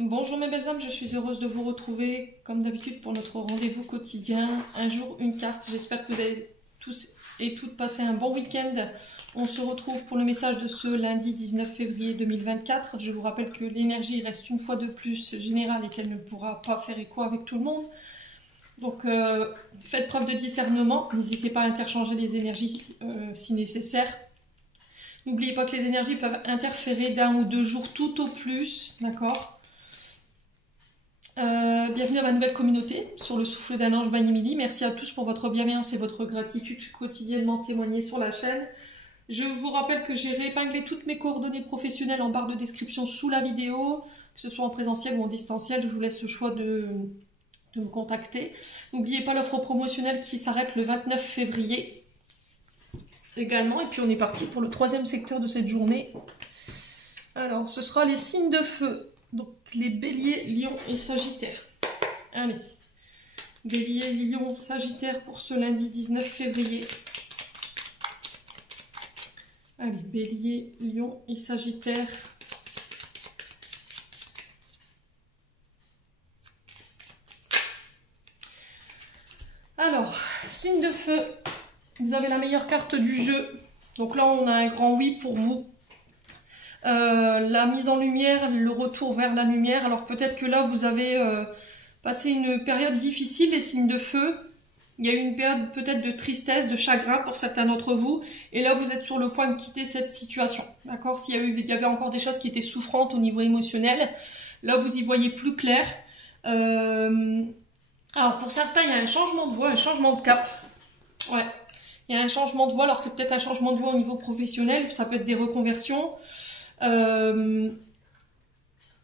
Bonjour mes belles âmes, je suis heureuse de vous retrouver comme d'habitude pour notre rendez-vous quotidien. Un jour, une carte. J'espère que vous avez tous et toutes passé un bon week-end. On se retrouve pour le message de ce lundi 19 février 2024. Je vous rappelle que l'énergie reste une fois de plus générale et qu'elle ne pourra pas faire écho avec tout le monde. Donc faites preuve de discernement. N'hésitez pas à interchanger les énergies si nécessaire. N'oubliez pas que les énergies peuvent interférer d'un ou deux jours tout au plus, d'accord ? Bienvenue à ma nouvelle communauté sur le souffle d'un ange by Emily. Merci à tous pour votre bienveillance et votre gratitude quotidiennement témoignée sur la chaîne. Je vous rappelle que j'ai réépinglé toutes mes coordonnées professionnelles en barre de description sous la vidéo, que ce soit en présentiel ou en distanciel. Je vous laisse le choix de me contacter. N'oubliez pas l'offre promotionnelle qui s'arrête le 29 février également. Et puis on est parti pour le troisième secteur de cette journée. Alors ce sera les signes de feu. Donc les béliers, lions et sagittaires. Allez, bélier, lion, sagittaire pour ce lundi 19 février. Allez, bélier, lion et sagittaire. Alors, signe de feu, vous avez la meilleure carte du jeu. Donc là, on a un grand oui pour vous. La mise en lumière, le retour vers la lumière. Alors peut-être que là vous avez passé une période difficile, les signes de feu. Il y a eu une période peut-être de tristesse, de chagrin pour certains d'entre vous. Et là vous êtes sur le point de quitter cette situation. D'accord ? Il y avait encore des choses qui étaient souffrantes au niveau émotionnel. Là vous y voyez plus clair. Alors pour certains il y a un changement de voie, un changement de cap. Ouais. Il y a un changement de voie. Alors c'est peut-être un changement de voie au niveau professionnel. Ça peut être des reconversions.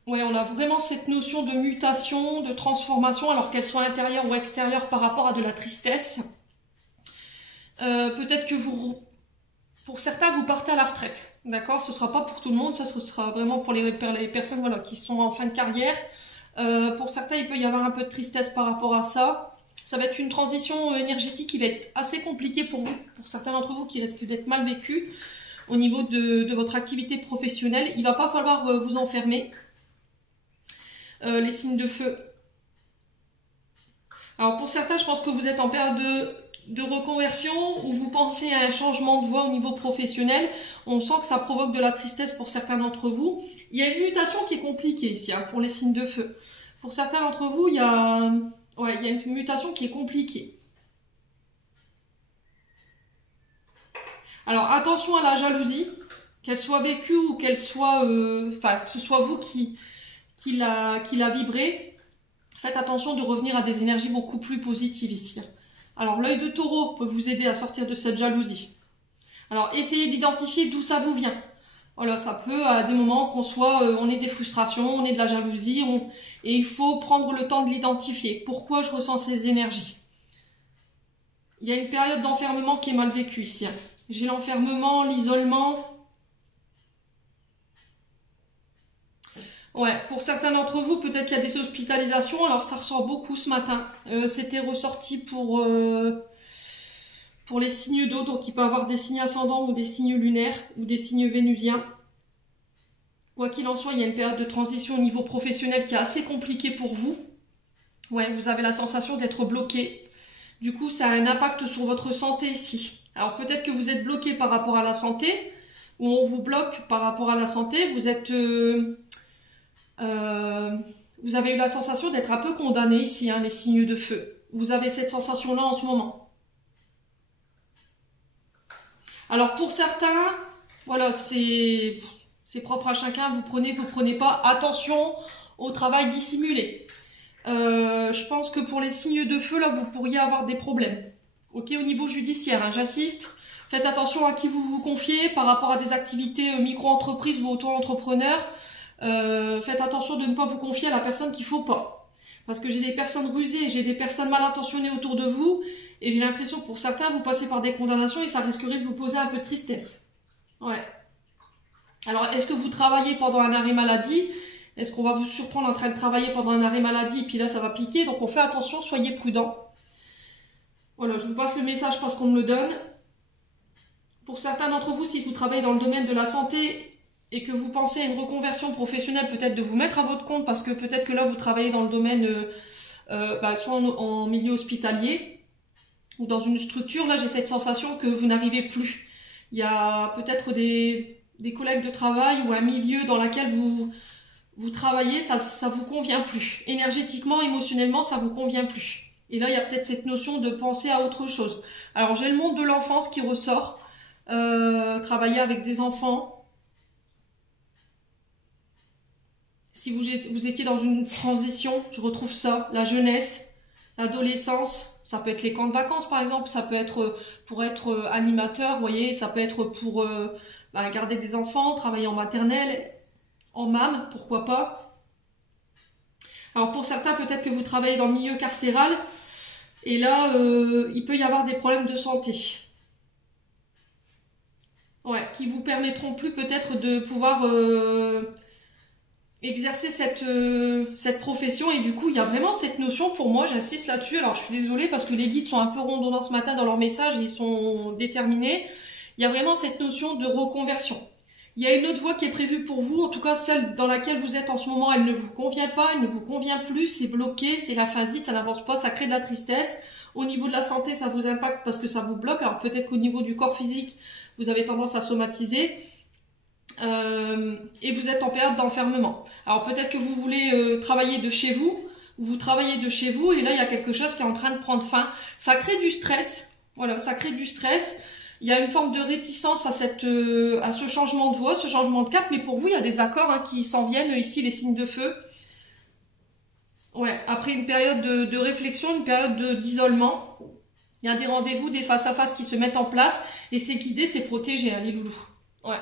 Ouais, on a vraiment cette notion de mutation, de transformation, alors qu'elle soit intérieure ou extérieure par rapport à de la tristesse. Peut-être que pour certains, vous partez à la retraite, d'accord ? Ce ne sera pas pour tout le monde, ça sera vraiment pour les personnes voilà, qui sont en fin de carrière. Pour certains, il peut y avoir un peu de tristesse par rapport à ça. Ça va être une transition énergétique qui va être assez compliquée pour vous, pour certains d'entre vous qui risquent d'être mal vécue. Au niveau de votre activité professionnelle, il ne va pas falloir vous enfermer. Les signes de feu. Alors pour certains, je pense que vous êtes en période de reconversion ou vous pensez à un changement de voie au niveau professionnel. On sent que ça provoque de la tristesse pour certains d'entre vous. Il y a une mutation qui est compliquée ici pour les signes de feu. Pour certains d'entre vous, il y a une mutation qui est compliquée. Alors attention à la jalousie, qu'elle soit vécue ou qu'elle soit, que ce soit vous qui la vibrez. Faites attention de revenir à des énergies beaucoup plus positives ici. Alors l'œil de taureau peut vous aider à sortir de cette jalousie. Alors essayez d'identifier d'où ça vous vient. Voilà, ça peut à des moments on ait des frustrations, on ait de la jalousie, et il faut prendre le temps de l'identifier. Pourquoi je ressens ces énergies? Il y a une période d'enfermement qui est mal vécue ici. J'ai l'enfermement, l'isolement. Ouais, pour certains d'entre vous, peut-être qu'il y a des hospitalisations. Alors, ça ressort beaucoup ce matin. C'était ressorti pour les signes d'eau. Donc, il peut y avoir des signes ascendants ou des signes lunaires ou des signes vénusiens. Quoi qu'il en soit, il y a une période de transition au niveau professionnel qui est assez compliquée pour vous. Ouais, vous avez la sensation d'être bloqué. Du coup, ça a un impact sur votre santé ici. Alors peut-être que vous êtes bloqué par rapport à la santé, ou on vous bloque par rapport à la santé, vous avez eu la sensation d'être un peu condamné ici, les signes de feu. Vous avez cette sensation-là en ce moment. Alors pour certains, voilà, c'est propre à chacun, vous prenez pas. Attention au travail dissimulé. Je pense que pour les signes de feu, là, vous pourriez avoir des problèmes. Ok, au niveau judiciaire, j'insiste. Faites attention à qui vous vous confiez par rapport à des activités micro-entreprises ou auto-entrepreneurs. Faites attention de ne pas vous confier à la personne qu'il ne faut pas. Parce que j'ai des personnes rusées, j'ai des personnes mal intentionnées autour de vous. Et j'ai l'impression que pour certains, vous passez par des condamnations et ça risquerait de vous poser un peu de tristesse. Ouais. Alors, est-ce que vous travaillez pendant un arrêt maladie ? Est-ce qu'on va vous surprendre en train de travailler pendant un arrêt maladie et puis là, ça va piquer? Donc, on fait attention, soyez prudents. Voilà, je vous passe le message parce qu'on me le donne. Pour certains d'entre vous, si vous travaillez dans le domaine de la santé et que vous pensez à une reconversion professionnelle, peut-être de vous mettre à votre compte, parce que peut-être que là vous travaillez dans le domaine soit en milieu hospitalier ou dans une structure, là j'ai cette sensation que vous n'arrivez plus. Il y a peut-être des collègues de travail ou un milieu dans lequel vous travaillez, ça vous convient plus. Énergétiquement, émotionnellement, ça vous convient plus. Et là, il y a peut-être cette notion de penser à autre chose. Alors, j'ai le monde de l'enfance qui ressort. Travailler avec des enfants. Si vous étiez dans une transition, je retrouve ça. La jeunesse, l'adolescence, ça peut être les camps de vacances, par exemple. Ça peut être pour être animateur, vous voyez. Ça peut être pour garder des enfants, travailler en maternelle, en MAM, pourquoi pas. Alors pour certains, peut-être que vous travaillez dans le milieu carcéral, et là, il peut y avoir des problèmes de santé. Ouais, qui vous permettront plus peut-être de pouvoir exercer cette profession, et du coup, il y a vraiment cette notion, pour moi, j'insiste là-dessus. Alors je suis désolée parce que les guides sont un peu rondonnants ce matin dans leur message, ils sont déterminés. Il y a vraiment cette notion de reconversion. Il y a une autre voie qui est prévue pour vous, en tout cas celle dans laquelle vous êtes en ce moment, elle ne vous convient pas, elle ne vous convient plus, c'est bloqué, c'est la phasite, ça n'avance pas, ça crée de la tristesse. Au niveau de la santé, ça vous impacte parce que ça vous bloque. Alors peut-être qu'au niveau du corps physique, vous avez tendance à somatiser et vous êtes en période d'enfermement. Alors peut-être que vous voulez travailler de chez vous, vous travaillez de chez vous et là il y a quelque chose qui est en train de prendre fin. Ça crée du stress, voilà, ça crée du stress. Il y a une forme de réticence à ce changement de voie, ce changement de cap, mais pour vous, il y a des accords qui s'en viennent, ici, les signes de feu. Ouais, après une période de réflexion, une période d'isolement, il y a des rendez-vous, des face-à-face qui se mettent en place, et c'est guidé, c'est protégé, hein, les loulous. Ouais.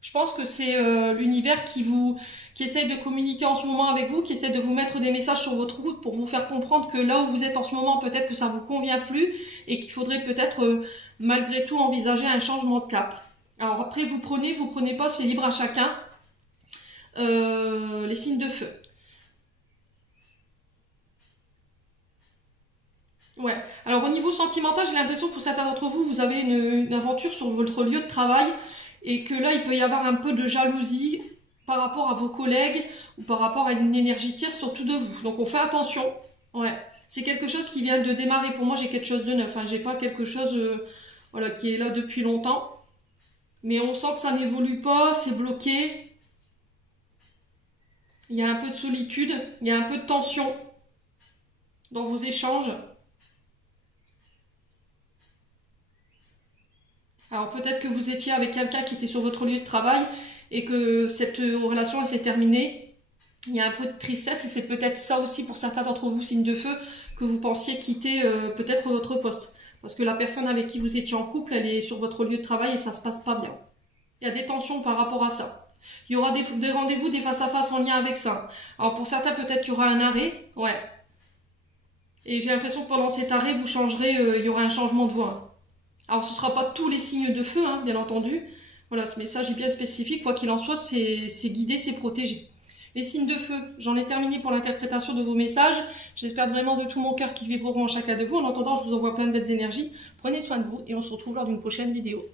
Je pense que c'est l'univers qui essaie de communiquer en ce moment avec vous, qui essaie de vous mettre des messages sur votre route pour vous faire comprendre que là où vous êtes en ce moment, peut-être que ça vous convient plus et qu'il faudrait peut-être malgré tout envisager un changement de cap. Alors après, vous prenez pas, c'est libre à chacun. Les signes de feu. Ouais. Alors au niveau sentimental, j'ai l'impression que pour certains d'entre vous, vous avez une aventure sur votre lieu de travail. Et que là, il peut y avoir un peu de jalousie par rapport à vos collègues ou par rapport à une énergie tierce, surtout de vous. Donc, on fait attention. Ouais, c'est quelque chose qui vient de démarrer. Pour moi, j'ai quelque chose de neuf. Hein. J'ai pas quelque chose voilà, qui est là depuis longtemps. Mais on sent que ça n'évolue pas, c'est bloqué. Il y a un peu de solitude, il y a un peu de tension dans vos échanges. Alors peut-être que vous étiez avec quelqu'un qui était sur votre lieu de travail et que cette relation s'est terminée. Il y a un peu de tristesse et c'est peut-être ça aussi pour certains d'entre vous, signes de feu, que vous pensiez quitter peut-être votre poste. Parce que la personne avec qui vous étiez en couple, elle est sur votre lieu de travail et ça se passe pas bien. Il y a des tensions par rapport à ça. Il y aura des rendez-vous, des face-à-face en lien avec ça. Alors pour certains, peut-être qu'il y aura un arrêt. Ouais. Et j'ai l'impression que pendant cet arrêt, vous changerez, il y aura un changement de voie. Alors, ce ne sera pas tous les signes de feu, hein, bien entendu. Voilà, ce message est bien spécifique. Quoi qu'il en soit, c'est guidé, c'est protégé. Les signes de feu, j'en ai terminé pour l'interprétation de vos messages. J'espère vraiment de tout mon cœur qu'ils vibreront en chacun de vous. En attendant, je vous envoie plein de belles énergies. Prenez soin de vous et on se retrouve lors d'une prochaine vidéo.